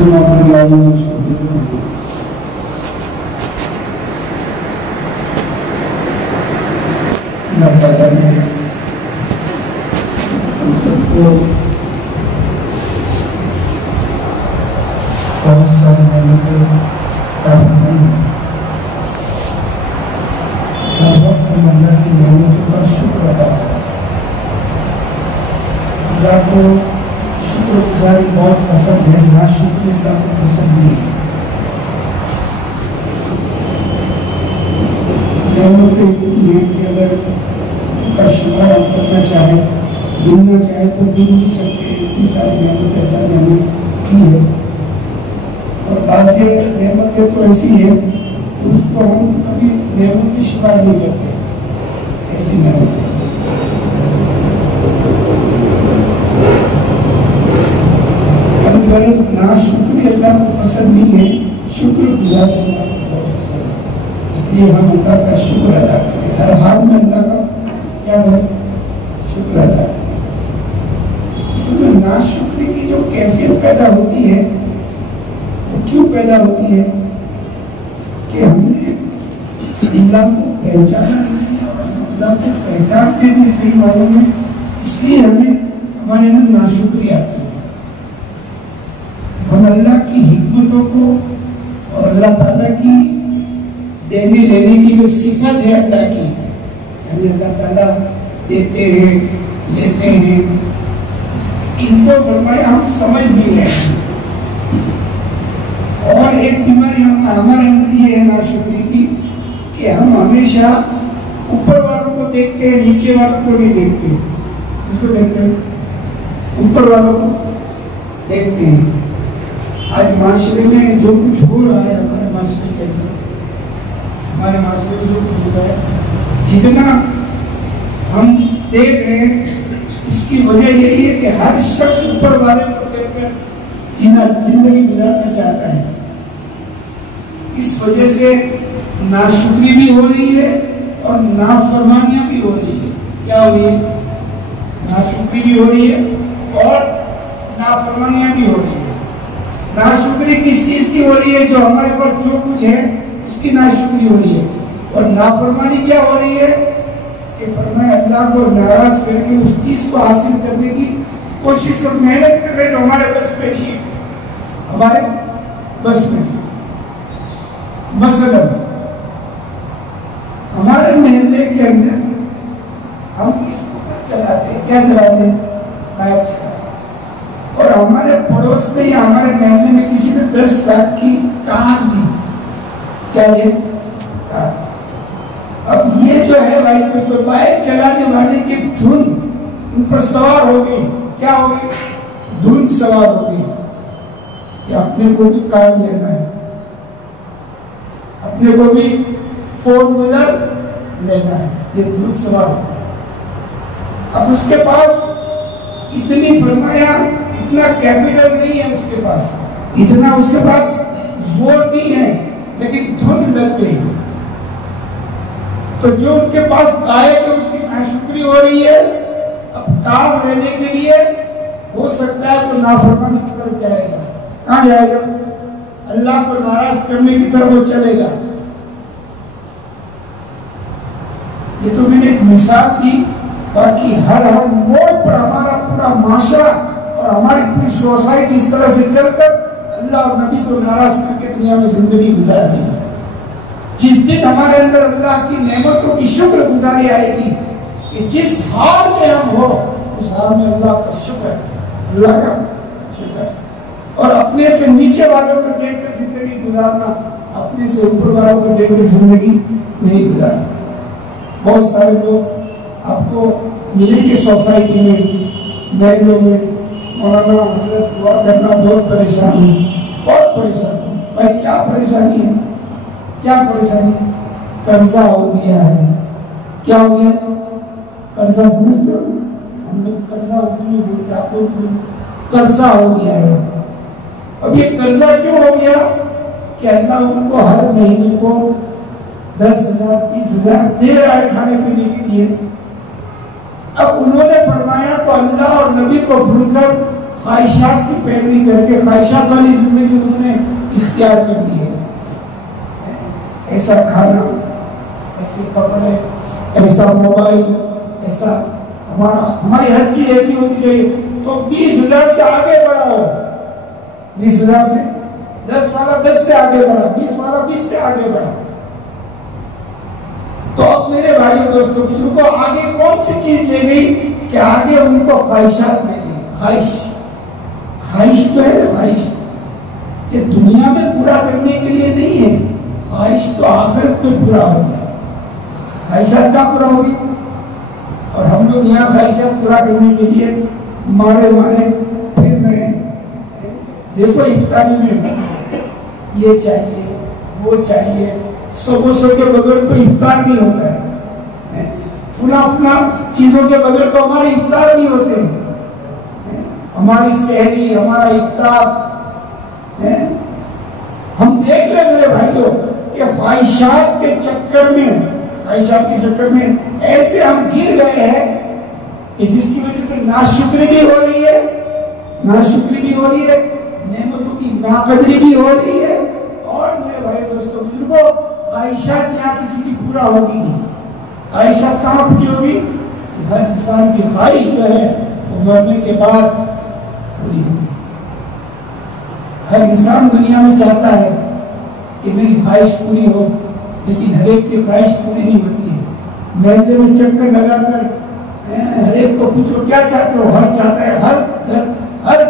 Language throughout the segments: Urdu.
اللہ تعالیٰ نے ہم سب کو بہت ساری نعمتیں عطا فرمائی ہیں۔ ہر وقت ہم اللہ کی نعمتوں کا شکر ادا کریں۔ اللہ کو شکر گزاری بہت پسند ہے، ناشکری اللہ کو پسند نہیں ہے۔ نعمتیں اتنی ہیں کہ اگر ان کا شکر ہم کرنا چاہیں، گننا چاہیں تو گن نہیں سکتے، اتنی ساری نعمتیں اللہ نے ہمیں کی ہے۔ اور بعض نعمتیں تو ایسی ہیں کہ اس کو ہم کبھی نعمت کی شکار نہیں کرتے، ایسی نعمتیں۔ غرض ناشکری اللہ کو پسند نہیں ہے، شکر گزاری اللہ کو بہت پسند ہے۔ اس لیے ہم اللہ کا شکر ادا کریں، ہر حال میں اللہ کا کیا ہے شکر ادا کریں۔ اس میں ناشکری کی جو کیفیت پیدا ہوتی ہے وہ کیوں پیدا ہوتی ہے کہ ہم نے اللہ کو پہچانا نہیں، اور اللہ کو پہچانتے نہیں صحیح معلوم ہے، اس لیے ہمیں ہمارے اندر ناشکری آتی ہے۔ ہم اللہ کی حکمتوں کو اور اللہ تعالیٰ کی دینے لینے کی جو صفت ہے اللہ کی، یعنی اللہ تعالیٰ دیتے ہیں لیتے ہیں، ان کو فرمایا ہم سمجھ نہیں رہے۔ اور ایک بیماری ہمارے اندر یہ ہے ناشکری کی کہ ہم ہمیشہ اوپر والوں کو دیکھتے ہیں، نیچے والوں کو نہیں دیکھتے۔ اس کو دیکھتے ہیں اوپر والوں کو دیکھتے ہیں۔ آج معاشرے میں جو کچھ ہو رہا ہے، ہمارے معاشرے کے اندر ہمارے معاشرے میں جو کچھ ہو رہا ہے، جتنا ہم دیکھ رہے ہیں اس کی وجہ یہی ہے کہ ہر شخص اوپر والے کو دیکھ کر جینا زندگی گزارنا چاہتا ہے۔ اس وجہ سے ناشکری بھی ہو رہی ہے اور نافرمانیاں بھی ہو رہی ہے۔ کیا ہو رہی ہے؟ ناشکری بھی ہو رہی ہے اور نافرمانیاں بھی ہو رہی ہے۔ ناشکری کس چیز کی ہو رہی ہے؟ جو ہمارے پاس جو کچھ ہے اس کی ناشکری ہو رہی ہے۔ اور نافرمانی کیا ہو رہی ہے کہ فرمایا اللہ کو ناراض کر کے اس چیز کو حاصل کرنے کی کوشش اور محنت کر رہے جو ہمارے بس میں نہیں ہے، ہمارے بس میں۔ مثلا ہمارے محلے کے اندر ہم اسکوٹر چلاتے ہیں، کیا چلاتے ہیں؟ بائک چلاتے ہیں۔ اور ہمارے پڑوس میں یا ہمارے محلے میں کسی نے 10 لاکھ کی کار لی، کیا یہ کار؟ اب یہ جو ہے بائک چلانے والے کی دھن ان پر سوار ہو گئی۔ کیا ہو گئی؟ دھن سوار ہو گئی کہ اپنے کو بھی کار لینا ہے، اپنے کو بھی 4 ویلر لینا ہے، یہ دھن سوار ہو گئی۔ اب اس کے پاس اتنی فرمایا اتنا کیپیٹل نہیں ہے، اس کے پاس اتنا اس کے پاس زور نہیں ہے، لیکن دھن لگ گئی۔ تو جو ان کے پاس آئے گا اس کی ناشکری ہو رہی ہے۔ اب کام لینے کے لیے ہو سکتا ہے تو نافرمانی کی طرف جائے گا۔ کہاں جائے گا؟ اللہ کو ناراض کرنے کی طرف وہ چلے گا۔ یہ تو میں نے ایک مثال دی، باقی ہر موڑ پر ہمارا پورا معاشرہ اور ہماری پوری سوسائٹی اس طرح سے چل کر اللہ اور نبی کو ناراض کر کے دنیا میں زندگی گزار رہی ہے۔ جس دن ہمارے اندر اللہ کی نعمتوں کی شکر گزاری آئے گی کہ جس حال میں ہم ہو اس حال میں اللہ کا شکر، اللہ کا شکر، اور اپنے سے نیچے والوں کو دیکھ کر زندگی گزارنا، اپنے سے اوپر والوں کو دیکھ کر زندگی نہیں گزارنا۔ بہت سارے لوگ آپ کو ملیں گے سوسائٹی میں، محلوں میں، مولانا حضرت دعا کرنا بہت پریشان ہے، بہت پریشان ہے۔ بھائی کیا پریشانی ہے؟ کیا پریشانی؟ قرضہ ہو گیا ہے۔ کیا ہو گیا؟ قرضہ سمجھتے ہو؟ ہم لوگ قرضہ اردو میں بولتے ہیں، آپ لوگ قرضہ ہو گیا ہے۔ اب یہ قرضہ کیوں ہو گیا کہ اللہ ان کو ہر مہینے کو 10,000 20,000 دے رہا ہے کھانے پینے کے لیے۔ اب انہوں نے فرمایا تو اللہ اور نبی کو بھول کر خواہشات کی پیروی کر کے خواہشات والی زندگی انہوں نے اختیار کر لی ہے. ایسا کھانا، ایسے کپڑے، ایسا موبائل، ایسا ہماری ہر چیز ایسی ہونی چاہیے. تو 20,000 سے آگے بڑھا ہو، 20,000 سے 10 والا 10 سے آگے بڑھا، 20 والا 20 سے آگے بڑھا. تو اب میرے بھائیوں دوستوں بزرگوں آگے کون سی چیز لے گئی کہ آگے ان کو خواہشات لے گئی. خواہش تو ہے، خواہش یہ دنیا میں پورا کرنے کے لیے نہیں ہے، خواہش تو آخرت میں پورا ہوگی. خواہشات کہاں پورا ہوگی؟ اور ہم لوگ یہاں خواہشات پورا کرنے کے لیے مارے پھر رہے ہیں. دیکھو افطاری میں یہ چاہیے وہ چاہیے، سموسوں کے بغیر تو افطار نہیں ہوتا ہے، فلاں چیزوں کے بغیر تو ہمارے افطار نہیں ہوتے. ہماری سحری، ہمارا افطار، ہم دیکھ لیں میرے بھائیوں کہ خواہشات کے چکر میں ایسے ہم گر گئے ہیں کہ جس کی وجہ سے ناشکری بھی ہو رہی ہے، نعمتوں کی ناقدری بھی ہو رہی ہے. اور میرے بھائی دوستوں بزرگوں خواہشات یہاں کسی کی پورا ہوگی نہیں. خواہشات کہاں پوری ہوگی؟ ہر انسان کی خواہش جو ہے وہ مرنے کے بعد پوری ہوگی. ہر انسان دنیا میں چاہتا ہے کہ میری خواہش پوری ہو، لیکن ہر ایک کی خواہش پوری نہیں ہوتی ہے. محلے میں چکر لگا کر ہر ایک کو پوچھو کیا چاہتے ہو، ہر چاہتا ہے، ہر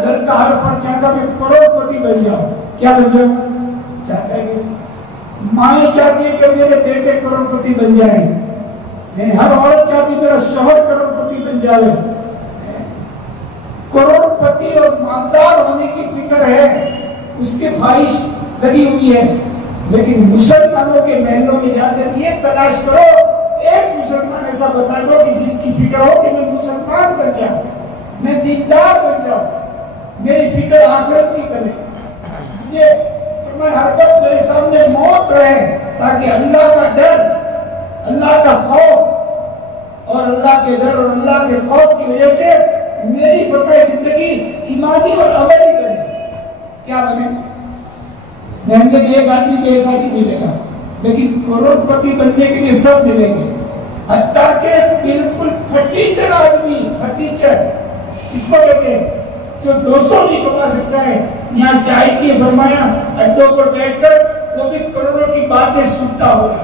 گھر کا ہر فرد چاہتا ہے کہ کروڑ پتی بن جاؤ. کیا بن جاؤ چاہتا ہے؟ کہ مائیں چاہتی ہے کہ میرے بیٹے کروڑ پتی بن جائیں، ہر عورت چاہتی ہے میرا شوہر کروڑ پتی بن جائے. کروڑ پتی اور مالدار ہونے کی فکر ہے، اس کی خواہش لگی ہوئی ہے. لیکن مسلمانوں کے محلوں میں جا کر یہ تلاش کرو، ایک مسلمان ایسا بتا دو کہ جس کی فکر ہو کہ میں مسلمان بن جاؤں، میں دیندار بن جاؤں، میری فکر آخرت کی کرے. میں ہر وقت میرے سامنے موت رہے تاکہ اللہ کا ڈر، اللہ کا خوف اور اللہ کے ڈر اور اللہ کے خوف کی وجہ سے میری فتح زندگی ایمانی اور عملی بنے. کیا بنے؟ محلے میں ایک آدمی کو ایسا نہیں ملے گا، لیکن کروڑ پتی بننے کے لیے سب ملیں گے. حتیٰ کہ بالکل پھٹیچر آدمی، پھٹیچر اس کو کہتے ہیں جو 200 نہیں کما سکتا ہے، یہاں چائے کی فرمایا اڈوں پر بیٹھ کر وہ بھی کروڑوں کی باتیں سنتا ہوگا.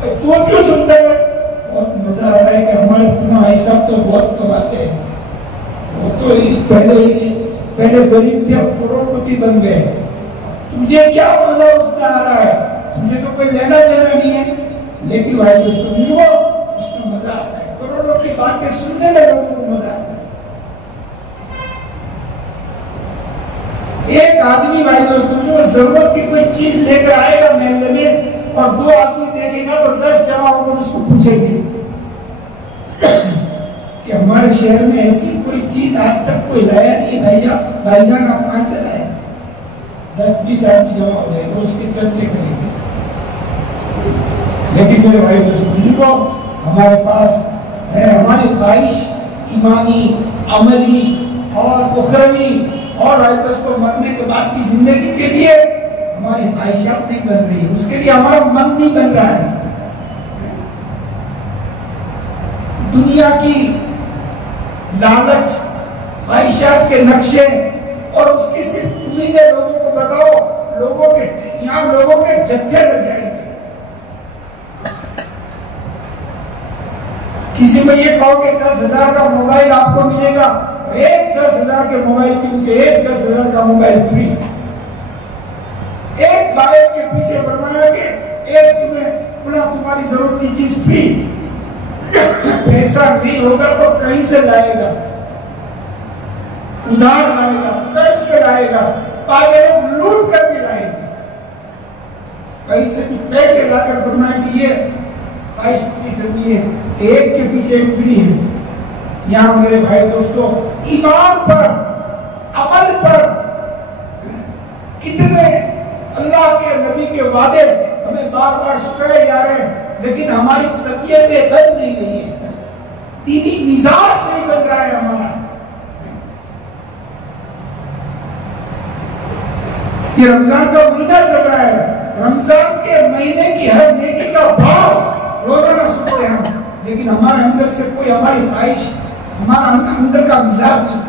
تو کیوں سنتا ہے؟ بہت مزہ آ رہا ہے کہ ہمارے فلاں بھائی صاحب تو بہت کماتے ہیں، وہ تو پہلے غریب تھے اب کروڑ پتی بن گئے. تجھے کیا مزہ اس میں آ رہا ہے؟ تجھے تو کوئی لینا دینا نہیں ہے. لیکن بھائی دوستوں اس میں مزہ آتا ہے، کروڑوں کی باتیں سننے میں لوگوں کو مزہ آتا ہے. ایک آدمی بھائی دوستوں جو ضرورت کی کوئی چیز لے کر آئے گا محلے میں اور 2 آدمی دیکھے گا تو 10 جمع ہو کر اس کو پوچھیں گے کہ ہمارے شہر میں ایسی کوئی چیز آج تک کوئی لایا نہیں بھائی جان آپ کہاں سے لائے؟ 10-20 آدمی جمع ہو جائے گا، اس کے چرچے کریں گے. لیکن میرے بھائی دوستوں ہمارے پاس ہے ہماری خواہش ایمانی، عملی اور اخروی اور اس کو مرنے کے بعد کی زندگی کے لیے ہماری خواہشات نہیں بن رہی، اس کے لیے ہمارا من نہیں بن رہا ہے. دنیا کی لالچ، خواہشات کے نقشے اور اس کی صرف امیدیں لوگوں کو بتاؤ، لوگوں کے جتھے لگ جائیں گے. کسی میں یہ کہو کہ 10,000 کا موبائل آپ کو ملے گا، ایک 10,000 کے موبائل کے پیچھے ایک 10,000 کا موبائل فری. ایک بائک کے پیچھے فرمایا کہ ایک تمہاری ضرورت کی چیز فری. پیسہ فری ہوگا تو کہیں سے لائے گا، ادھار لائے گا، قرض سے لائے گا، پاگے لوگ لوٹ کر بھی لائے گا. کہیں سے بھی پیسے لا کر فرمایا کہ یہ خواہش پوری کرنی ہے، ایک کے پیچھے ایک فری ہے. یہاں میرے بھائی دوستوں ایمان پر، عمل پر کتنے اللہ کے نبی کے وعدے ہمیں بار بار سنائے جا رہے ہیں، لیکن ہماری طبیعتیں بن نہیں رہی ہیں، دینی مزاج نہیں بن رہا ہے ہمارا. یہ رمضان کا مہینہ چل رہا ہے، رمضان کے مہینے کی ہر نیکی کا بھاؤ روزانہ سنتے ہیں ہم، لیکن ہمارے اندر سے کوئی ہماری خواہش، ہمارا اندر کا مزاج نہیں۔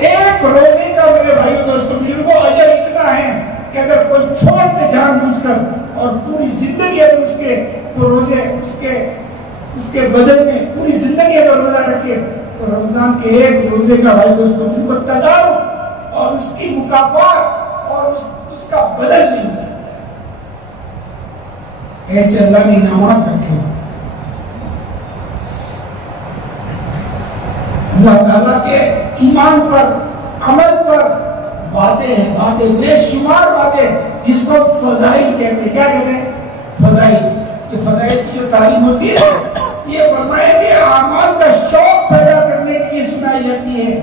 ایک روزے کا میرے بھائی دوستوں بزرگوں اجر اتنا ہے کہ اگر کوئی چھوڑ دے جان بوجھ کر اور پوری زندگی اگر اس کے وہ روزے اس کے بدن میں پوری زندگی اگر روزہ رکھے تو رمضان کے ایک روزے کا بھائی دوستوں بزرگوں تدارک اور اس کی مکافات اور اس کا بدل نہیں ہو سکتا۔ ایسے اللہ نے انعامات رکھے۔ اللہ تعالیٰ کے ایمان پر، عمل پر وعدے ہیں، وعدے بے شمار وعدے، جس کو فضائل کہتے ہیں۔ کیا کہتے ہیں؟ فضائل۔ یہ فضائل کی جو تعلیم ہوتی ہے یہ فرمایا کہ اعمال کا شوق پیدا کرنے کے لیے سنائی جاتی ہے۔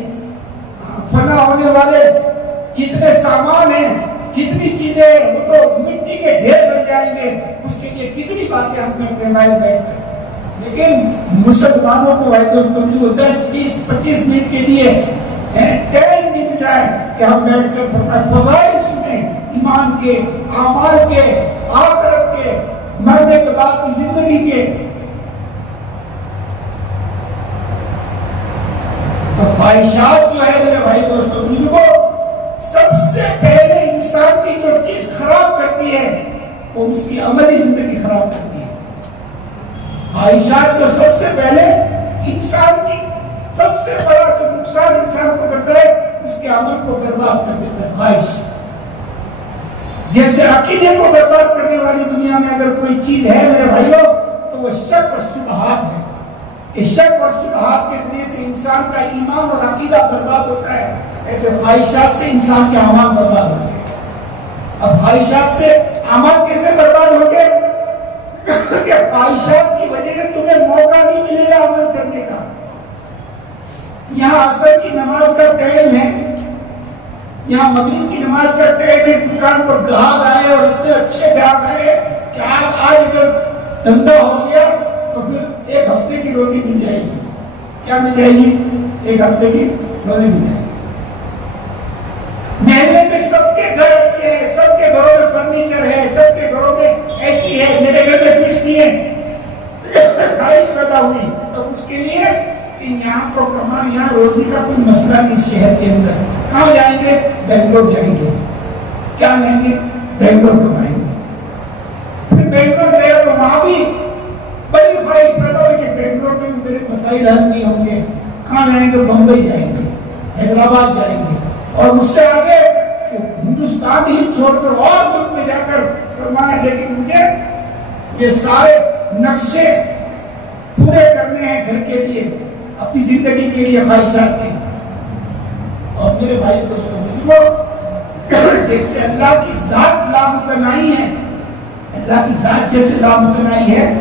فنا ہونے والے جتنے سامان ہیں، جتنی چیزیں ہیں، وہ تو مٹی کے ڈھیر بن جائیں گے، اس کے لیے کتنی باتیں ہم کرتے ہیں بیٹھ کر، لیکن مسلمانوں کو بھائی دوستوں جو 10 20 25 منٹ کے لیے ٹائم نہیں مل رہا ہے کہ ہم بیٹھ کر فضائل سنیں، ایمان کے، اعمال کے، آخرت کے، مرنے کے بعد کی زندگی کے۔ تو خواہشات جو ہے میرے بھائی دوستوں کو سب سے پہلے انسان کی جو چیز خراب کرتی ہے وہ اس کی عملی زندگی خراب کرتی ہے۔ خواہشات جو سب سے پہلے انسان کی سب سے بڑا جو نقصان انسان کو کرتا ہے اس کے عمل کو برباد کر دیتا ہے۔ خواہش جیسے عقیدے کو برباد کرنے والی دنیا میں اگر کوئی چیز ہے میرے بھائیوں تو وہ شک اور شبہات ہے، کہ شک اور شبہات کے ذریعے سے انسان کا ایمان اور عقیدہ برباد ہوتا ہے، ایسے خواہشات سے انسان کے اعمال برباد ہوتے ہیں۔ اب خواہشات سے اعمال کیسے برباد ہوتے ہیں؟ کہ خواہشات کی وجہ سے تمہیں موقع نہیں ملے گا عمل کرنے کا۔ یہاں عصر کی نماز کا ٹائم ہے، یہاں مغرب کی نماز کا ٹائم ہے، دکان پر گاہک آئے اور اتنے اچھے گاہک آئے کہ آج اگر دھندا ہو گیا تو پھر ایک ہفتے کی روزی مل جائے گی۔ کیا مل جائے گی؟ ایک ہفتے کی روزی مل جائے گی۔ محلے میں سب کے گھر اچھے ہیں، سب کے گھروں میں فرنیچر ہے، سب کے گھروں میں ایسی ہے، میرے گھر میں کچھ نہیں ہے، خواہش پیدا ہوئی تو اس کے لیے کہ یہاں کو کمان، یہاں روزی کا کوئی مسئلہ نہیں شہر کے اندر، کہاں جائیں گے؟ بنگلور جائیں گے۔ کیا جائیں گے؟ بنگلور کمائیں گے۔ پھر بنگلور گئے تو وہاں بھی بڑی خواہش پیدا ہوئی کہ بنگلور میں میرے مسائل حل نہیں ہوں گے، کہاں جائیں گے؟ بمبئی جائیں گے، حیدرآباد جائیں گے، اور اس سے آگے ہندوستان ہی چھوڑ کر اور ملک میں جا کر فرمایا لیکن مجھے یہ سارے نقشے پورے کرنے ہیں گھر کے لیے، اپنی زندگی کے لیے، خواہشات کے۔ اور میرے بھائی دوستوں جیسے اللہ کی ذات لامتناہی ہے، اللہ کی ذات جیسے لامتناہی ہے،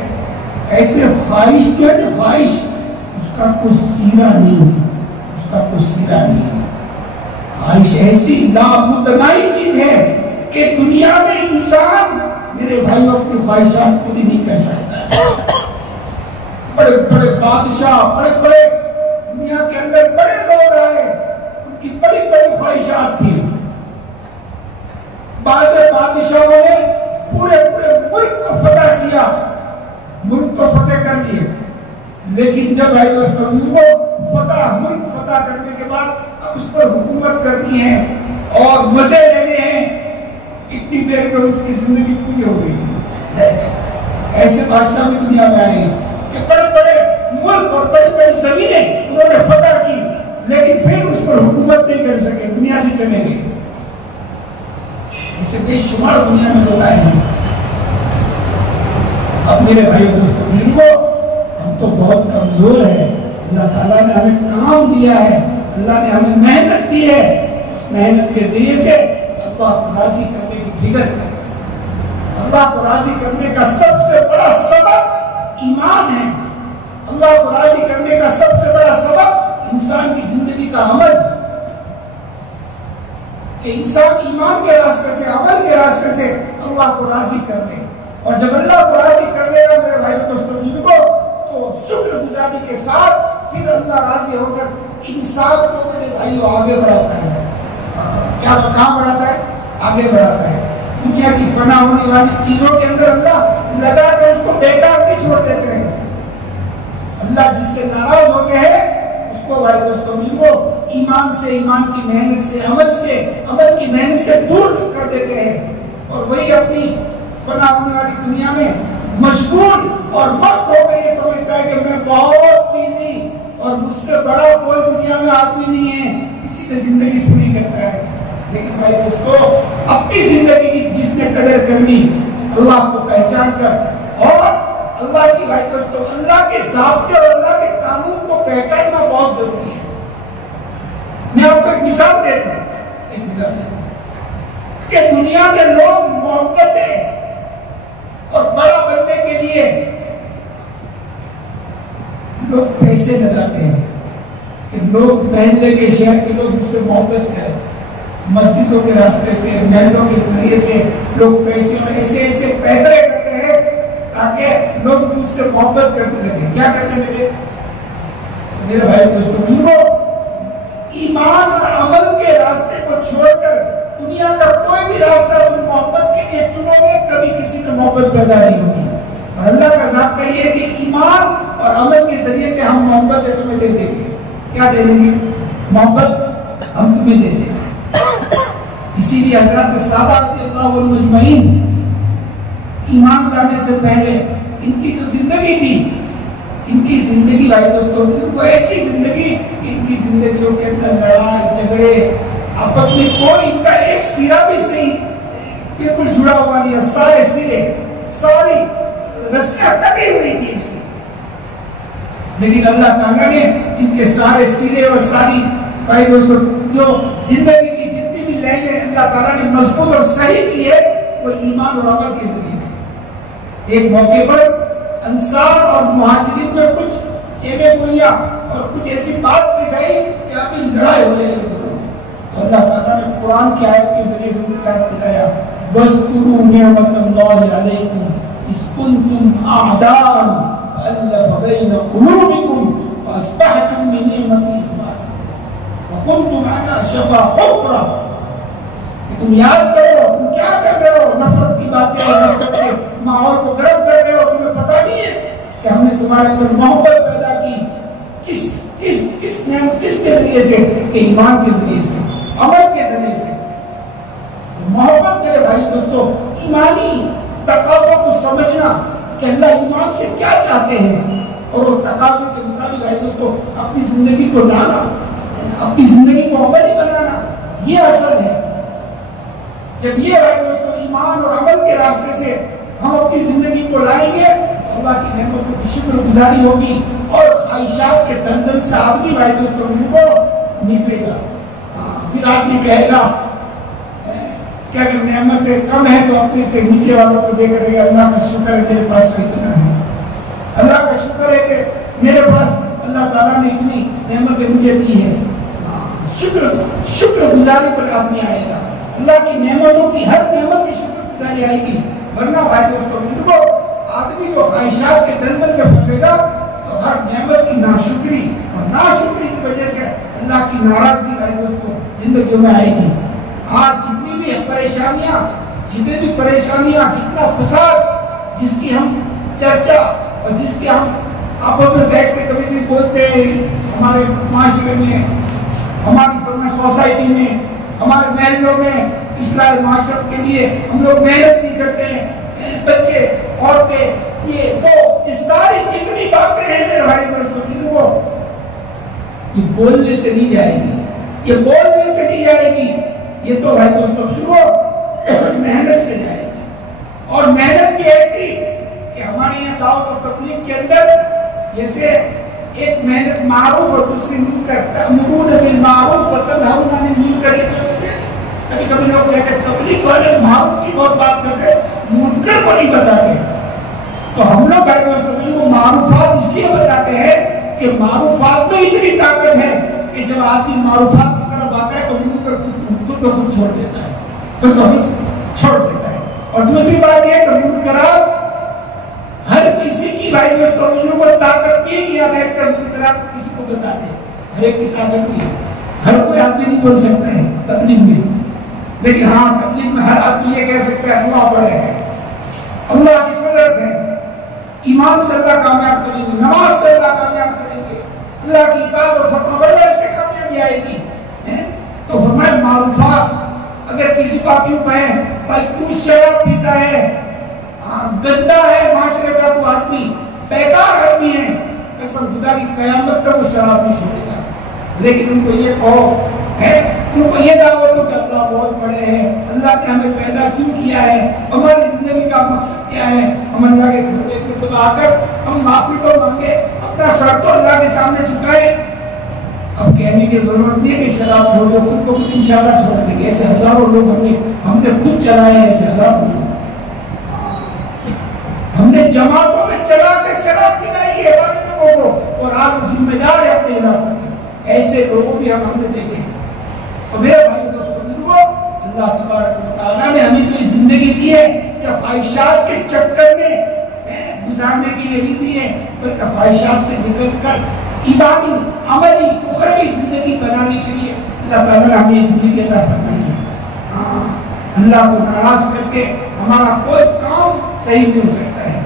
ایسے خواہش جو ہے نا، خواہش اس کا کوئی سیرا نہیں ہے، اس کا کوئی سیرا نہیں ہے۔ خواہش ایسی لامتناہی چیز ہے کہ دنیا میں انسان میرے بھائیوں اپنی خواہشات پوری نہیں کر سکتا۔ بڑے بڑے بادشاہ، بڑے بڑے دنیا کے اندر بڑے لوگ آئے، ان کی بڑی بڑی خواہشات تھی۔ بعض بادشاہوں نے پورے ملک کو فتح کیا، ملک کو فتح کر لیے، لیکن جب بھائی دوستوں ملک فتح کرنے کے بعد اب اس پر حکومت کرنی ہے اور مزے لینے ہیں، اتنی دیر میں اس کی زندگی پوری ہو گئی۔ ایسے بادشاہ بھی دنیا میں آئے کہ بڑے بڑے ملک اور بڑی بڑی زمینیں انہوں نے فتح کی، لیکن پھر اس پر حکومت نہیں کر سکے، دنیا سے چلے گئے۔ اسے بے شمار دنیا میں لوگ آئے ہیں۔ اب میرے بھائی دوستوں ہم تو بہت کمزور ہیں، اللہ تعالیٰ نے ہمیں کام دیا ہے، اللہ نے ہمیں محنت دی ہے، اس محنت کے ذریعے سے اللہ کو راضی کرنے کی فکر کریں۔ اللہ کو راضی کرنے کا سب سے بڑا سبب ایمان ہے، اللہ کو راضی کرنے کا سب سے بڑا سبب انسان کی زندگی کا عمل ہے، کہ انسان ایمان کے راستے سے، عمل کے راستے سے اللہ کو راضی کر لے، اور جب اللہ کو راضی کر لے گا میرے بھائی دوستوں تو شکر گزاری کے ساتھ پھر اللہ راضی ہو کر انسان کو میرے بھائیوں آگے بڑھاتا ہے، کیا کہاں بڑھاتا ہے؟ آگے بڑھاتا ہے. دنیا کی فنا ہونے والی چیزوں کے اندر اللہ لگا کر اس کو بیکار نہیں چھوڑ دیتے ہیں. اللہ جس سے ناراض ہوتے ہیں اس کو بھائی دوستوں وہ ایمان سے، ایمان کی محنت سے، عمل کی محنت سے دور کر دیتے ہیں. اور وہی اپنی فنا ہونے والی دنیا میں مشغول اور مست ہو کر یہ سمجھتا ہے کہ میں بہت بیزی اور مجھ سے بڑا کوئی دنیا میں آدمی نہیں ہے، اسی نے زندگی پوری کرتا ہے. لیکن بھائی دوستو اپنی زندگی کی جس نے قدر کر لی اللہ کو پہچان کر، اور اللہ کی بھائی دوستو اللہ کے ضابطے اور اللہ کے قانون کو پہچاننا بہت ضروری ہے. میں آپ کو ایک مثال دیتا ہوں کہ دنیا میں لوگ محبتیں اور بڑا بننے کے لیے لوگ پیسے لگاتے ہیں کہ لوگ محلے کے شہر کے لوگ اس سے محبت کریں. مسجدوں کے راستے سے، محلوں کے ذریعے سے لوگ پیسے ایسے پیدے کرتے ہیں تاکہ لوگ اس سے محبت کرنے لگے. کیا کرنے لگے؟ میرے بھائی دوستوں ایمان اور عمل کے راستے کو چھوڑ کر دنیا کا کوئی بھی راستہ تم محبت کے لیے چنو گے کبھی کسی میں محبت پیدا نہیں ہوگی. اور اللہ کا ضابطہ یہ ہے کہ ایمان اور عمل کے ذریعے سے ہم محبت تمہیں دے دیں گے. کیا دے دیں گے؟ محبت ہم تمہیں دے دیں گے. اسی لیے حضرات صحابہ رضی اللہ عنہم اجمعین ایمان لانے سے پہلے ان کی جو زندگی تھی، ان کی زندگی بھائی دوستوں وہ ایسی زندگی، ان کی زندگیوں کے اندر لڑائی جھگڑے، آپس میں کوئی ان کا ایک سرا بھی صحیح بالکل جڑا ہوا نہیں ہے. سارے سرے، ساری رسیاں کٹی ہوئی تھی. لیکن اللہ تعالیٰ نے ان کے سارے سرے اور ساری بھائی دوستوں جو زندگی کی جتنی بھی لائنیں اللہ تعالیٰ نے مضبوط اور صحیح کی ہے وہ ایمان اور عمل کے ذریعے تھی. ایک موقع پر انصار اور مہاجرین میں کچھ چیمے گوئیاں اور کچھ ایسی بات پیش آئی کہ ابھی لڑائی ہو رہی ہے. اللہ تعالیٰ نے قرآن کی آیت کے ذریعے سے ان کو یاد دلایا وَاذْكُرُوا نِعْمَةَ اللَّهِ عَلَيْكُمْ إِذْ كُنْتُمْ أَعْدَاءً فَأَلَّفَ بَيْنَ قُلُوبِكُمْ فَأَصْبَحْتُمْ بِنِعْمَتِهِ إِخْوَانًا وَكُنْتُمْ عَلَىٰ شَفَا حُفْرَةٍ. تم یاد کرو تم کیا کر رہے ہو، نفرت کی باتیں اور نفرت کے ماحول کو گرم کر رہے ہو. تمہیں پتا نہیں ہے کہ ہم نے تمہارے اندر محبت پیدا کی کس کے ذریعے سے؟ کہ ایمان کے ذریعے سے، عمل کے ذریعے سے. محبت میرے بھائی دوستو ایمانی تقاضوں کو سمجھنا کہ اللہ ایمان سے کیا چاہتے ہیں اور وہ تقاضوں کے مطابق بھائی دوستو اپنی زندگی کو لانا، اپنی زندگی کو عملی بنانا، یہ اصل ہے. جب یہ بھائی دوستو ایمان اور عمل کے راستے سے ہم اپنی زندگی کو لائیں گے اللہ کی نعمتوں کی شکر گزاری ہوگی اور خواہشات کے دندن سے آدمی بھائی دوستوں کو نکلے گا. پھر آدمی کہے گا کہ اگر نعمتیں کم ہیں تو اپنے سے نیچے والوں کو دے کر گا اللہ کا شکر ہے میرے پاس اتنا ہے، اللہ کا شکر ہے کہ میرے پاس اللہ تعالیٰ نے اتنی نعمتیں مجھے دی ہے. شکر گزاری پر آدمی آئے گا، اللہ کی نعمتوں کی ہر نعمت کی شکر گزاری آئے گی. ورنہ بھائی دوستوں آدمی جو خواہشات کے دلدل میں پھنسے گا تو ہر نعمت کی ناشکری اور ناشکری کی وجہ سے اللہ کی ناراضگی بھائی دوستوں زندگیوں میں آئے گی. آج جتنی بھی پریشانیاں، جتنا فساد جس کی ہم چرچا اور جس کی ہم آپس میں بیٹھ کے کبھی بھی بولتے ہیں، ہمارے معاشرے میں، ہماری سوسائٹی میں، ہمارے محلوں میں اصلاح معاشرت کے لیے ہم لوگ محنت نہیں کرتے ہیں، بچے، عورتیں، یہ ساری جتنی باتیں ہیں میرے بھائی دوستوں یہ بولنے سے نہیں جائے گی، یہ بولنے سے نہیں جائے گی، یہ تو بھائی دوستوں محنت سے جائے گی. اور محنت بھی ایسی کہ ہمارے یہاں دعوت و تبلیغ کے اندر جیسے ایک محنت معروف اور دوسری منکر، تأمرون بالمعروف وتنہون عن المنکر. کبھی کبھی لوگ کہتے ہیں تبلیغ والے معروف کی بہت بات کرتے منکر کو نہیں بتاتے. تو ہم لوگ بھائی دوستوں وہ معروفات اس لیے بتاتے ہیں کہ معروفات میں اتنی طاقت ہے کہ جب آدمی معروفات کی طرف آتا ہے تو منکر خود کو خود چھوڑ دیتا ہے، خود کو چھوڑ دیتا ہے. اور دوسری بات یہ کہ منکرات ہر کسی کی بھائی دوستوں کو طاقت کی یا بیٹھ کر منکرات کسی کو بتا دے، ہر ایک کی طاقت کی. ہر کوئی آدمی نہیں بول سکتا ہے تبلیغ میں. لیکن ہاں تبلیغ میں ہر آدمی یہ کہہ سکتا ہے اللہ بڑے ہے، اللہ کی قدرت ہے، ایمان سے اللہ کامیاب کریں گے، نماز سے اللہ کامیاب کریں گے، اللہ کی اطاعت اور فرما برداری سے کامیابی آئے گی۔ تو فرمائے معروفات، اگر کسی کو آپ یوں کہیں بھائی تو شراب پیتا ہے، گندا ہے معاشرے کا تو آدمی، بیکار آدمی ہے، قسم خدا کی قیامت تک وہ شراب نہیں چھوڑے گا۔ لیکن ان کو یہ کہو ہے، ان کو یہ دعوت ہو کہ اللہ بہت بڑے ہیں، اللہ نے ہمیں پیدا کیوں کیا ہے، ہماری زندگی کا مقصد کیا ہے، ہم اللہ کے گھر میں آ کر ہم معافی تو مانگے، اپنا سر تو اللہ کے سامنے جھکائے۔ اب کہنے کی ضرورت نہیں ہے کہ شراب چھوڑ دو، خود کو بھی انشاءاللہ چھوڑ دیں گے۔ ایسے ہزاروں لوگ ہم نے خود چلائے ہیں، ایسے ہزاروں لوگ ہم نے جماعتوں میں چلا کے شراب پلائی ہے لوگوں کو، اور آج ذمہ دار ہے اپنے علاقوں میں۔ ایسے لوگوں بھی ہم نے دیکھے۔ تو میرے بھائی دوستوں بزرگوں، اللہ تبارک و تعالیٰ نے ہمیں جو زندگی دی ہے کہ خواہشات کے چکر میں گزارنے کے لیے نہیں دی ہے، بلکہ خواہشات سے نکل کر عبادی عملی اخروی زندگی بنانے کے لیے اللہ تعالیٰ نے ہمیں زندگی عطا فرمائی ہے۔ اللہ کو ناراض کر کے ہمارا کوئی کام صحیح نہیں ہو سکتا ہے۔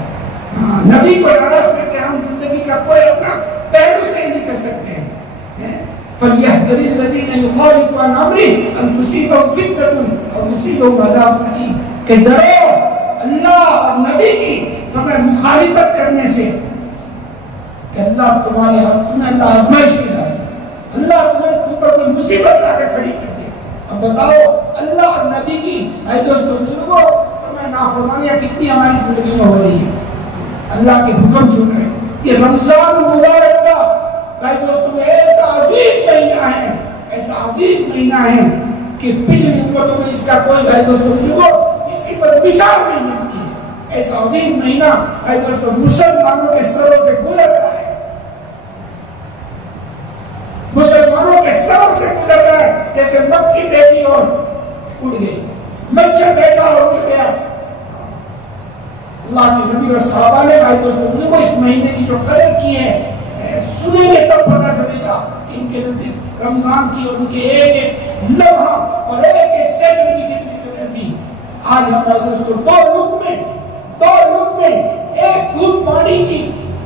نبی کو ناراض کر کے ہم زندگی کا کوئی اپنا پہلو صحیح نہیں کر سکتے ہیں۔ فَلْيَحْذَرِ الَّذِينَ يُخَالِفُونَ عَنْ أَمْرِهِ أَن تُصِيبَهُمْ فِتْنَةٌ أَوْ يُصِيبَهُمْ عَذَابٌ أَلِيمٌ، کہ ڈرو اللہ اور نبی کی مخالفت کرنے سے کہ اللہ تمہارے ہاتھ میں اللہ آزمائش میں ڈالے، اللہ تمہیں تم پر کوئی مصیبت لا کر کھڑی کر دے۔ اب بتاؤ اللہ اور نبی کی اے دوستوں بزرگوں تمہیں نافرمانیاں کتنی ہماری زندگی میں ہو رہی ہے، اللہ کے حکم چھوڑ رہے ہیں۔ یہ رمضان المبارک کا بھائی دوستوں ایسا عظیم مہینہ ہے، ایسا عظیم مہینہ ہے کہ پچھلی امتوں میں اس کا کوئی بھائی دوستوں اس کی کوئی مثال نہیں ملتی ہے۔ ایسا عظیم مہینہ بھائی دوستوں مسلمانوں کے سروں سے گزر رہا ہے، مسلمانوں کے سروں سے گزر رہا ہے جیسے مکھی بیٹھی اور اڑ گئی، مچھر بیٹھا اور اڑ گیا۔ اللہ کے نبی اور صحابہ نے بھائی دوستوں اس مہینے کی جو قدر کی ہے سنیں گے تب پتہ چلے گا کہ ان کے نزدیک رمضان کی اور ان کے ایک ایک لمحہ اور ایک ایک سیکنڈ کی کتنی قدر تھی۔ آج ہمارے دوستوں دو لوگ میں ایک گھونٹ پانی کی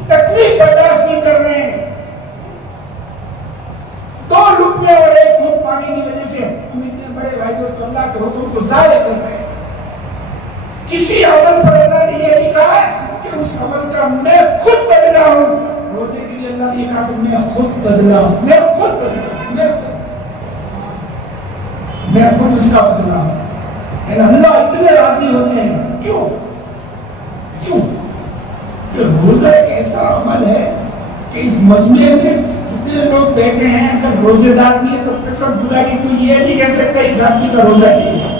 تکلیف برداشت نہیں کر رہے ہیں، دو لوگ میں اور ایک گھونٹ پانی کی وجہ سے ہم اتنے بڑے بھائی دوستوں اللہ کے حکم کو ضائع کر رہے ہیں۔ کسی عمل پر اللہ نے یہ نہیں کہا کہ اس عمل کا میں خود بدلا ہوں، روزے کے لیے اللہ نے کہا کہ میں خود بدلا ہوں، میں خود اس کا بدلا ہوں۔ اللہ اتنے راضی ہوتے ہیں کیوں؟ کہ روزہ ایک ایسا عمل ہے کہ اس مجمع میں جتنے لوگ بیٹھے ہیں اگر روزے دار نہیں ہے تو قسم خدا کی کوئی یہ نہیں کہہ سکتا اس آدمی کا روزہ نہیں ہے،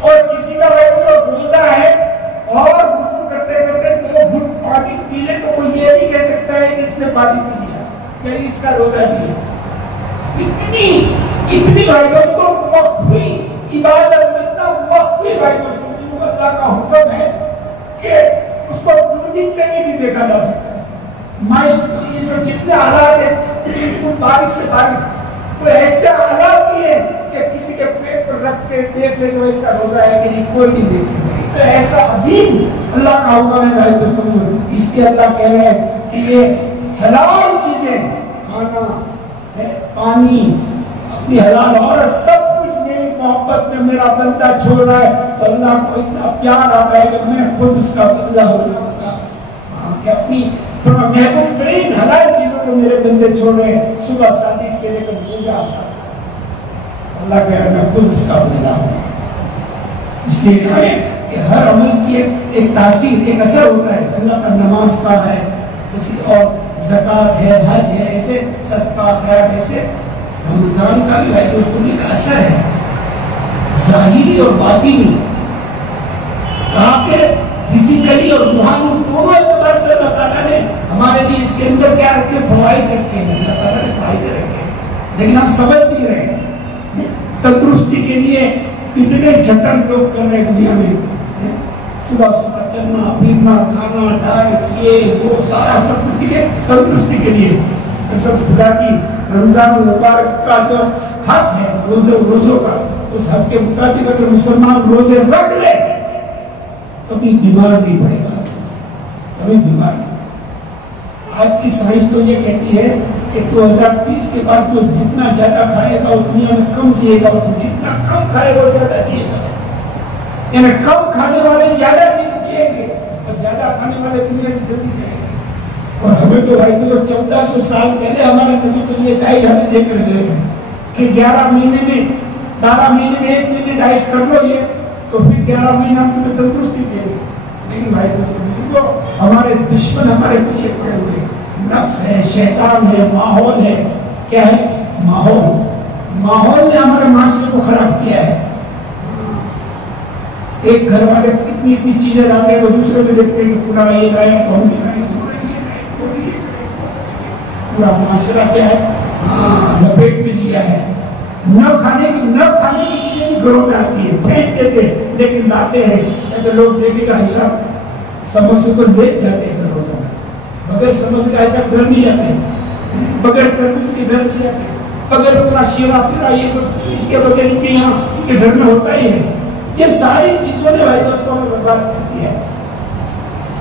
اور کسی کا روزہ ہے اور غسل کرتے کرتے دو گھٹ پانی پی لے تو کوئی یہ نہیں کہہ سکتا ہے کہ اس نے پانی پی لیا کہ اس کا روزہ نہیں ہے۔ اتنی بھائی دوستوں مخفی عبادت میں اتنا مخفی بھائی دوستوں اللہ کا حکم ہے کہ اس کو دوربین سے بھی دیکھا جا سکتا ہے۔ معاشرے یہ جو جتنے حالات ہیں باریک سے باریک کوئی ایسے حالات نہیں ہے کہ کسی کے پیٹ پر رکھ کے دیکھ لے کہ اس کا روزہ ہے کہ نہیں، کوئی نہیں دیکھ سکتا۔ تو ایسا عظیم اللہ کا حکم ہے بھائی دوستوں، اس لیے اللہ کہہ رہے ہیں کہ یہ حلال چیزیں کھانا ہے، پانی، اپنی حلال عورت، سب کچھ میری محبت میں میرا بندہ چھوڑ رہا ہے تو اللہ کو اتنا پیار آتا ہے کہ میں خود اس کا بدلہ ہو جاؤں گا کہ اپنی محبوب ترین حلال چیزوں کو میرے بندے چھوڑ رہے ہیں، صبح صادق سے لے کر پوجا اللہ کہہ رہا ہے میں خود اس کا بدلہ ہوں۔ اس لیے کہ ہر عمل کی ایک تاثیر، ایک اثر ہوتا ہے۔ اللہ کا نماز کا ہے، کسی اور زکوٰۃ ہے، حج ہے، ایسے صدقہ خیرات، ایسے رمضان کا بھی بھائی دوستوں کا اثر ہے ظاہری اور باطنی، تاکہ فزیکلی اور روحانی دونوں اعتبار سے اللہ تعالیٰ نے ہمارے لیے اس کے اندر کیا رکھے، فوائد رکھے ہیں، اللہ تعالیٰ نے فائدے رکھے ہیں، لیکن ہم سمجھ نہیں رہے ہیں۔ تندرستی کے لیے کتنے جتن لوگ کر رہے ہیں دنیا میں، صبح صبح چلنا پھرنا کھانا ڈائٹ یہ وہ سارا سب کچھ کے لیے، تندرستی کے لیے۔ سب خدا کی رمضان المبارک کا جو حق ہے روزوں کا اس حد کے مطابق اگر مسلمان روزے رکھ لے کبھی بیمار نہیں پڑے گا، کبھی بیمار نہیں۔ آج کی سائنس تو یہ کہتی ہے کہ 2030 کے بعد جو جتنا زیادہ کھائے گا وہ دنیا میں کم جیے گا، جتنا کم کھائے گا وہ زیادہ جیے گا، یعنی کم کھانے والے زیادہ جییں گے اور زیادہ کھانے والے دنیا سے جلدی جائیں گے۔ اور ہمیں تو بھائی تو 1400 سال پہلے ہمارے نبی تو یہ ڈائٹ ہمیں دے کر گئے ہیں کہ 11 مہینے میں 12 مہینے میں 1 مہینے ڈائٹ کر لو یہ تو پھر 11 مہینے ہم تمہیں تندرستی دیں گے۔ لیکن بھائی تو ہمارے دشمن ہمارے پیچھے پڑے ہوئے، نفس ہے، شیطان ہے، ماحول ہے۔ کیا ہے؟ ماحول نے ہمارے معاشرے کو خراب کیا ہے۔ ایک گھر والے اتنی اتنی چیزیں لاتے ہیں تو دوسرے کو دیکھتے ہیں کہ فلاں یہ لایا تو ہم بھی لائیں، پورا معاشرہ کیا ہے لپیٹ میں لیا ہے۔ نہ کھانے کی چیزیں بھی گھروں میں آتی ہے، پھینک دیتے لیکن لاتے ہیں کہ لوگ دیکھے کا حساب سمجھ سے تو لے جاتے ہیں روزہ، بغیر سمجھ کا حساب گھر نہیں جاتے، بغیر تربوز کے گھر نہیں جاتے، بغیر پورا شیرا پھرا یہ سب اس کے بغیر ان کے یہاں ان کے گھر میں ہوتا ہی ہے۔ یہ ساری چیزوں نے بھائی دوستوں میں برباد کر دیا ہے۔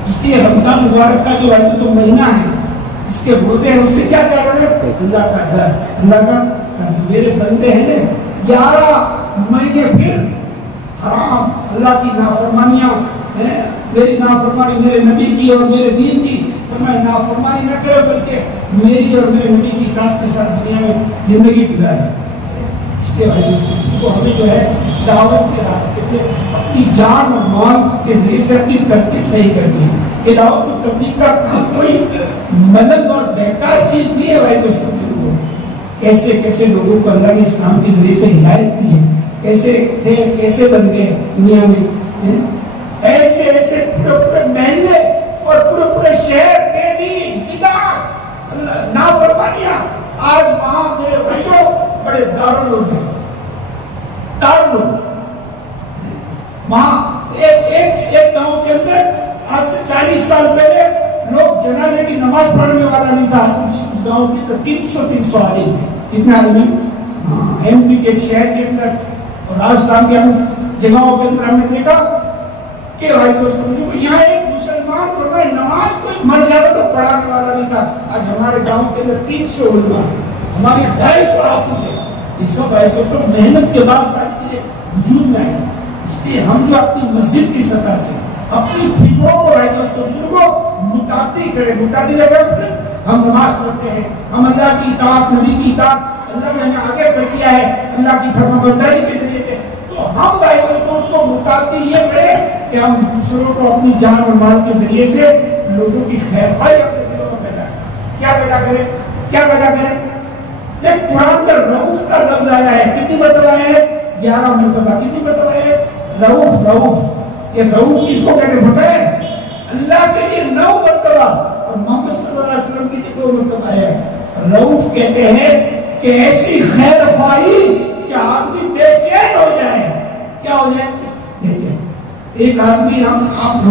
اس لیے رمضان مبارک کا جو بھائی دوستوں مہینہ ہے، اس کے روزے ہیں، اس سے کیا کیا کریں؟ اللہ کا ڈر، اللہ کا میرے بندے ہیں نا 11 مہینے پھر حرام، اللہ کی نافرمانیاں، میری نافرمانی میرے نبی کی اور میرے دین کی، فرمایا نافرمانی نہ کرو بلکہ میری اور میرے نبی کی اطاعت کے ساتھ دنیا میں زندگی گزارے۔ اس کے وجہ سے تو ہمیں جو ہے دعوت کے راستے سے اپنی جان اور مال کے ذریعے سے اپنی ترتیب صحیح کرنی ہے۔ کہ دعوت و تبلیغ کا کام کوئی ملنگ اور بیکار چیز نہیں ہے بھائی دوستوں۔ کیسے کیسے لوگوں کو اللہ نے اسلام کے ذریعے سے ہدایت دی ہے، کیسے تھے کیسے بن گئے دنیا میں، ایسے ایسے پورے محلے اور پورے شہر بے دین بدعت نافرمانیاں، آج وہاں میرے بھائیوں بڑے دارالعلوم ہیں، دارالعلوم وہاں ایک گاؤں کے اندر آج سے 40 سال پہلے لوگ جنازے کی نماز پڑھنے والا نہیں تھا، اس گاؤں کے تو 300 عالم ہیں۔ کتنے عالم ہیں؟ ایم پی کے ایک شہر کے اندر اور راجستھان کے جگہوں کے اندر ہم نے دیکھا کہ بھائی دوستوں یہاں ایک مسلمان فرمائے نماز کوئی مر جاتا تو پڑھانے والا نہیں تھا۔ آج ہمارے گاؤں کے اندر 300 علماء، ہمارے 250 حافظ ہیں۔ یہ سب بھائی دوستوں محنت کے بعد ساری چیزیں وجود میں آئی۔ اس لیے ہم جو اپنی مسجد کی سطح سے اپنی فکروں کو بھائی دوستوں متعدی کریں، متعدی جگہ ہم نماز پڑھتے ہیں، ہم اللہ کی اطاعت، نبی کی اطاعت اللہ نے ہمیں آگے کر دیا ہے اللہ کی فرمانبرداری کے ذریعے سے، تو ہم بھائی دوستوں اس کو متعدی یہ کریں کہ ہم دوسروں کو اپنی جان اور مال کے ذریعے سے لوگوں کی خیر خواہی اپنے دلوں میں پیدا کریں۔ کیا پیدا کریں؟ کیا پیدا کریں؟ ایک قرآن میں رؤوف کا لفظ آیا ہے، کتنی مرتبہ آیا ہے؟ 11 مرتبہ۔ کتنی مرتبہ ہے؟ رؤوف، رؤوف۔ یہ رؤوف کس کو کہتے ہیں پتہ ہے؟ اللہ کے لیے 9 مرتبہ اور محمد صلی اللہ علیہ وسلم کے لیے 2 مرتبہ ہے۔ رؤوف کہتے ہیں کہ ایسی خیر خواہی کہ آدمی بے چین ہو جائے۔ کیا ہو جائے؟ بے چین۔ ایک آدمی آپ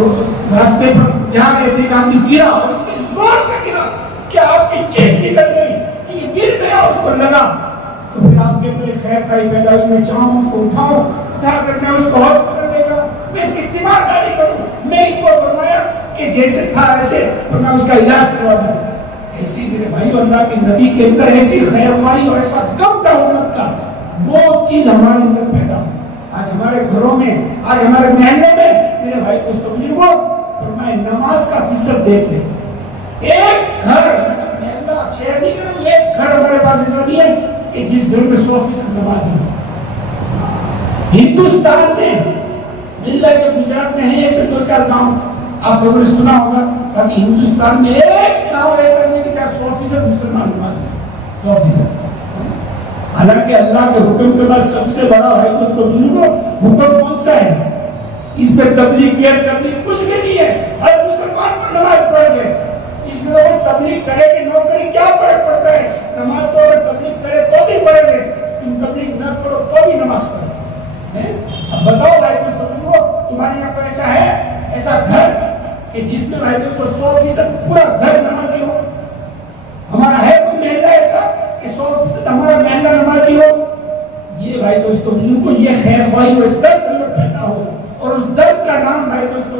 راستے پر جا رہے تھے، ایک آدمی گرا اور اتنی زور سے گرا کہ آپ کی چین نکل گئی کہ یہ گر گیا، اس کو لگا، تو پھر آپ کے اندر خیر خواہی پیدا ہوئی، میں چاہوں اس کو اٹھاؤں، اٹھا کر میں اس کو اور پکڑ لے گا، میں اس کی تیمارداری کروں، میں ان کو فرمایا کہ جیسے تھا ایسے تو میں اس کا علاج کروا دوں۔ ایسی میرے بھائی اللہ کے نبی کے اندر ایسی خیر خواہی اور ایسا غم تھا امت کا، وہ چیز ہمارے اندر پیدا ہو۔ آج ہمارے گھروں میں، آج ہمارے محلے میں میرے بھائی دوستوں بزرگوں فرمائے نماز کا فیصد دیکھ لیں۔ ایک گھر محلہ شہر نہیں کروں، ایک گھر ہمارے پاس ایسا نہیں ہے کہ جس گھر میں 100% نماز ہے۔ ہندوستان میں اللہ کے گجرات میں ہے ایسے 2-4 گاؤں آپ لوگوں نے سنا ہوگا، باقی ہندوستان میں ایک گاؤں ایسا نہیں کہ 100% مسلمان نماز ہے، 100%۔ حالانکہ اللہ کے حکم کے بعد سب سے بڑا ہے اس کو بزرگوں حکم کون سا ہے؟ اس میں تبلیغ غیر تبلیغ کچھ بھی نہیں ہے، ہر مسلمان کو نماز پڑھ جائے۔ اس میں وہ تبلیغ کرے کہ نہ کرے کیا فرق پڑتا ہے؟ نماز تو اگر تبلیغ کرے تو بھی پڑھے گے، تم تبلیغ نہ کرو تو بھی نماز پڑھے۔ اب بتاؤ بھائی دوستوں تمہارے یہاں پر ایسا ہے ایسا گھر کہ جس میں بھائی دوستوں 100% پورا گھر نمازی ہو؟ ہمارا ہے کوئی محلہ ایسا کہ 100% ہمارا محلہ نمازی ہو؟ یہ بھائی دوستوں دوستوں کو یہ خیر خواہی اور درد اندر پیدا ہو، اور اس درد کا نام بھائی دوستوں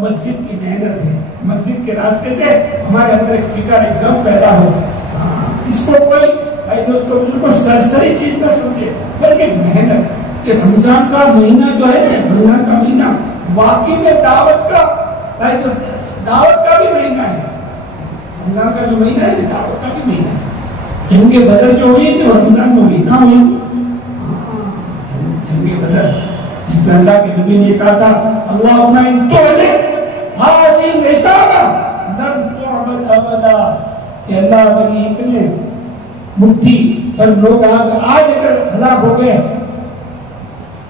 مسجد کی محنت ہے. مسجد کے راستے سے ہمارے اندر ایک فکر ایک غم پیدا ہو. اس کو کوئی بھائی دوستوں کو سرسری چیز نہ سمجھے، بلکہ محنت. کہ رمضان کا مہینہ جو ہے نا، رمضان کا مہینہ واقعی میں دعوت کا بھی مہینہ ہے. رمضان کا جو مہینہ ہے دعوت کا بھی مہینہ ہے. جنگ بدر جو ہوئی نا رمضان میں ہوئی نہ ہوئی. جنگ بدر جس میں اللہ کے نبی نے کہا تھا اللہم ان تہلک ہذہ العصابہ لن تعبد ابدا، کہ اللہ بنی اتنے مٹھی پر لوگ آج اگر ہلاک ہو گئے،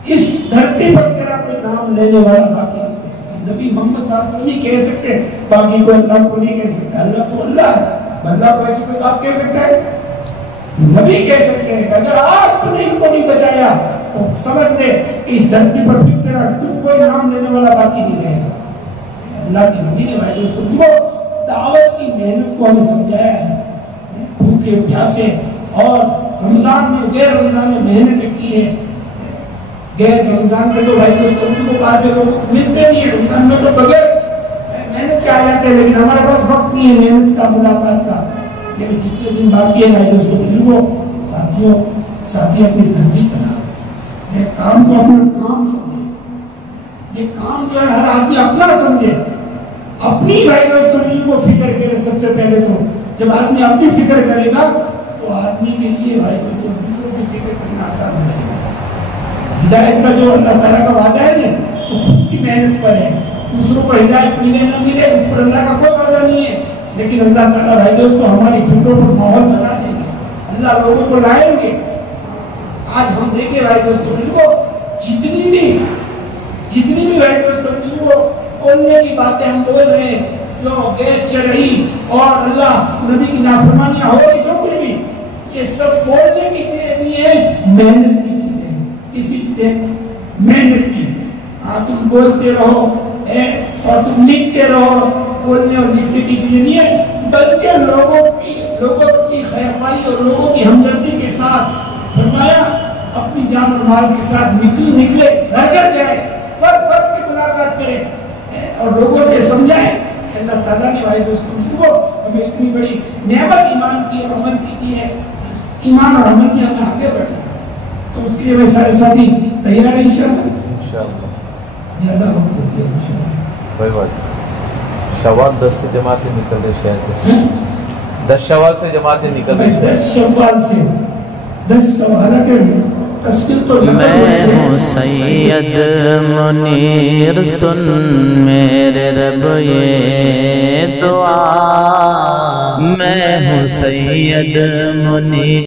اس دھرتی پر تیرا کوئی نام لینے والا باقی نہیں. نبی محمد صلی اللہ علیہ وسلم نہیں کہہ سکتے، باقی کوئی اللہ کو نہیں کہہ سکتا. اللہ تو اللہ ہے، اللہ کو ایسی کوئی بات کہہ سکتا ہے؟ نبی کہہ سکتے ہیں کہ اگر آج تو نے ان کو نہیں بچایا تو سمجھ لے کہ اس دھرتی پر بھی تیرا کوئی نام لینے والا باقی نہیں رہے گا. اللہ کے نبی نے بھائی دوستوں کو دعوت کی محنت کو ہمیں سمجھایا ہے. بھوکے پیاسے اور رمضان میں غیر رمضان میں محنت کی ہے. غیر رمضان میں تو بھائی دوستوں کو پاس لوگ ملتے نہیں ہیں، رمضان میں تو بغیر محنت کے آ جاتے ہیں، لیکن ہمارے پاس وقت نہیں ہے محنت کا، ملاقات کا. لیکن جتنے دن باقی ہے بھائی دوستوں بزرگوں ساتھی اپنی تربیت بنا، یہ کام کو اپنا کام سمجھے. یہ کام جو ہے ہر آدمی اپنا سمجھے، اپنی بھائی دوستوں کو فکر کرے. سب سے پہلے تو جب آدمی اپنی فکر کرے گا تو آدمی کے لیے بھائی دوستوں دوسروں کی فکر کرنا آسان ہو جائے گا. ہدایت کا جو اللہ تعالیٰ کا وعدہ ہے نا وہ خود کی محنت پر ہے. دوسروں کو ہدایت ملے نہ ملے اس پر اللہ کا کوئی وعدہ نہیں ہے، لیکن اللہ تعالیٰ بھائی دوستوں ہماری فکروں پر ماحول بنا دیں گے، اللہ لوگوں کو لائیں گے. آج ہم دیکھیں بھائی دوستوں جتنی بھی بھائی دوستوں بولنے کی باتیں ہم بول رہے ہیں جو غیر شرعی اور اللہ نبی کی نافرمانیاں ہو رہی جو کچھ بھی، یہ سب بولنے کی چیزیں نہیں ہے، محنت کی چیزیں ہیں. اس کی چیزیں محنت کی. تم بولتے رہو اور تم لکھتے رہو، بولنے اور لکھنے کی چیزیں نہیں ہے، بلکہ لوگوں کی خیرخواہی اور لوگوں کی ہمدردی کے ساتھ فرمایا اپنی جان اور مال کے ساتھ نکلے گھر گھر جائے، فرد کی ملاقات کرے اور لوگوں سے سمجھائے. اللہ تعالیٰ نے بھائی دوستوں کو ہمیں اتنی بڑی نعمت ایمان کی اور عمل کی دی ہے. ایمان اور عمل کی ہمیں آگے بڑھنا ہے، تو اس کے لیے میں سارے ساتھی تیار ہیں انشاءاللہ. زیادہ وقت ہو گیا انشاءاللہ. کوئی بات. شوال 10 سے جماعتیں نکل رہی شہر سے، 10 شوال سے جماعتیں نکل رہی. 10 شوال سے 10 سوالہ کے میں ہوں سید منیر سن میرے رب یہ دعا، میں ہوں سید منیر